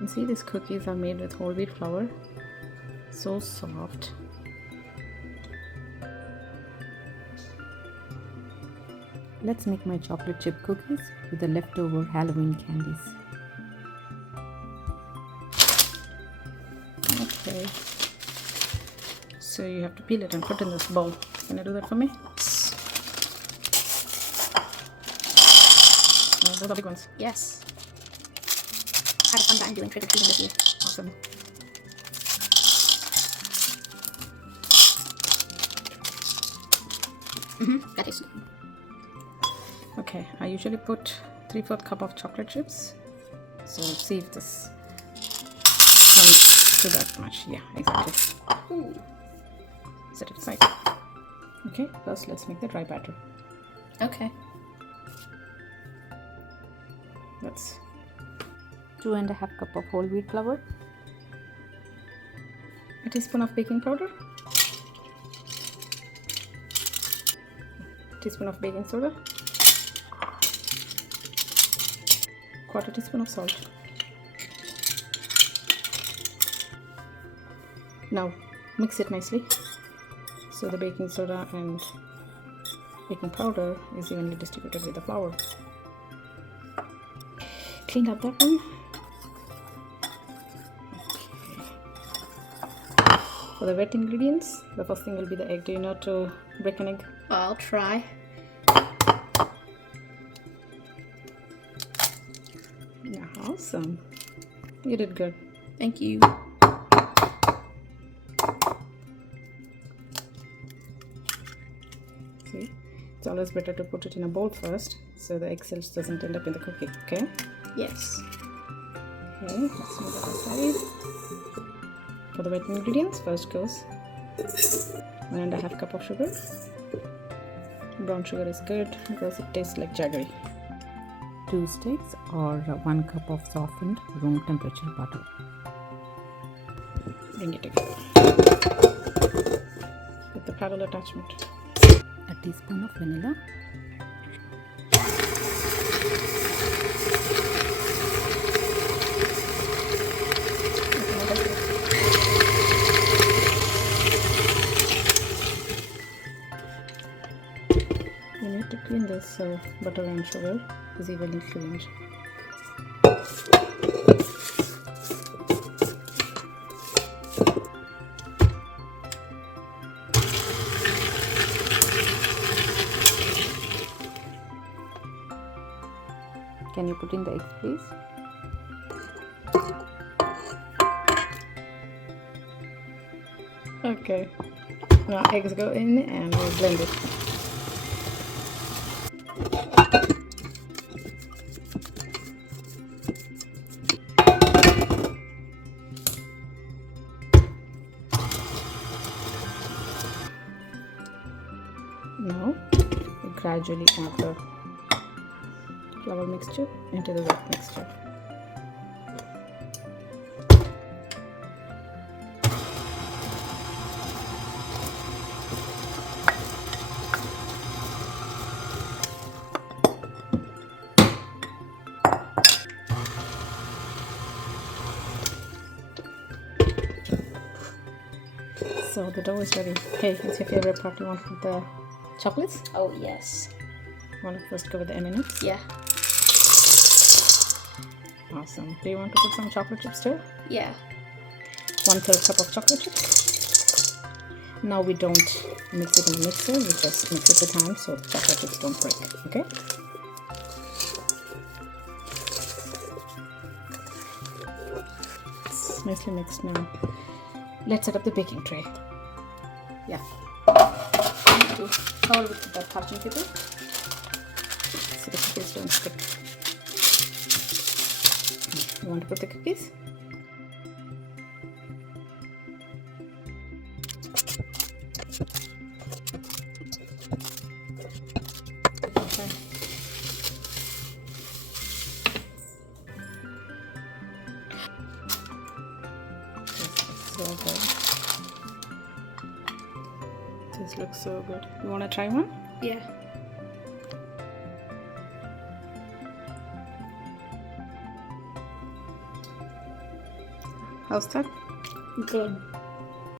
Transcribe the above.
And see, these cookies are made with whole wheat flour. So soft. Let's make my chocolate chip cookies with the leftover Halloween candies. Okay. So you have to peel it and put in this bowl. Can you do that for me? Those are big ones. Yes. I had a fun time doing trick or treating this year. Awesome. That is. Okay, I usually put 3/4 cup of chocolate chips. So see if this comes to that much. Yeah, exactly. Ooh. Set it aside. Okay, first let's make the dry batter. Okay. That's 2.5 cup of whole wheat flour, a teaspoon of baking powder, teaspoon of baking soda, 1/4 teaspoon of salt. Now mix it nicely so the baking soda and baking powder is evenly distributed with the flour. Clean up that one. Okay. For the wet ingredients, the first thing will be the egg. Do you know how to break an egg? I'll try. Yeah, awesome. You did good. Thank you. See, it's always better to put it in a bowl first so the egg cells doesn't end up in the cookie. Okay. Yes. Okay, let's move that aside. For the wet ingredients, first goes 1.5 cup of sugar. Brown sugar is good because it tastes like jaggery. 2 sticks or 1 cup of softened room temperature butter. Bring it together with the paddle attachment. A teaspoon of vanilla. You need to clean this so butter and sugar is evenly cleaned. Can you put in the eggs, please? Okay. Now eggs go in and we'll blend it. Now we gradually add the flour mixture into the wet mixture. So the dough is ready. Hey, it's your favorite part. You want to put the chocolates? Oh, yes. Want to first go with the M&ms? Yeah. Awesome. Do you want to put some chocolate chips too? Yeah. 1/3 cup of chocolate chips. Now we don't mix it in the mixer. We just mix it with hand so the chocolate chips don't break. Okay? It's nicely mixed now. Let's set up the baking tray. Yeah. I need to cover with the parching paper. So the cookies don't stick. You want to put the cookies? Okay. So good. This looks so good. You want to try one? Yeah. How's that? Good.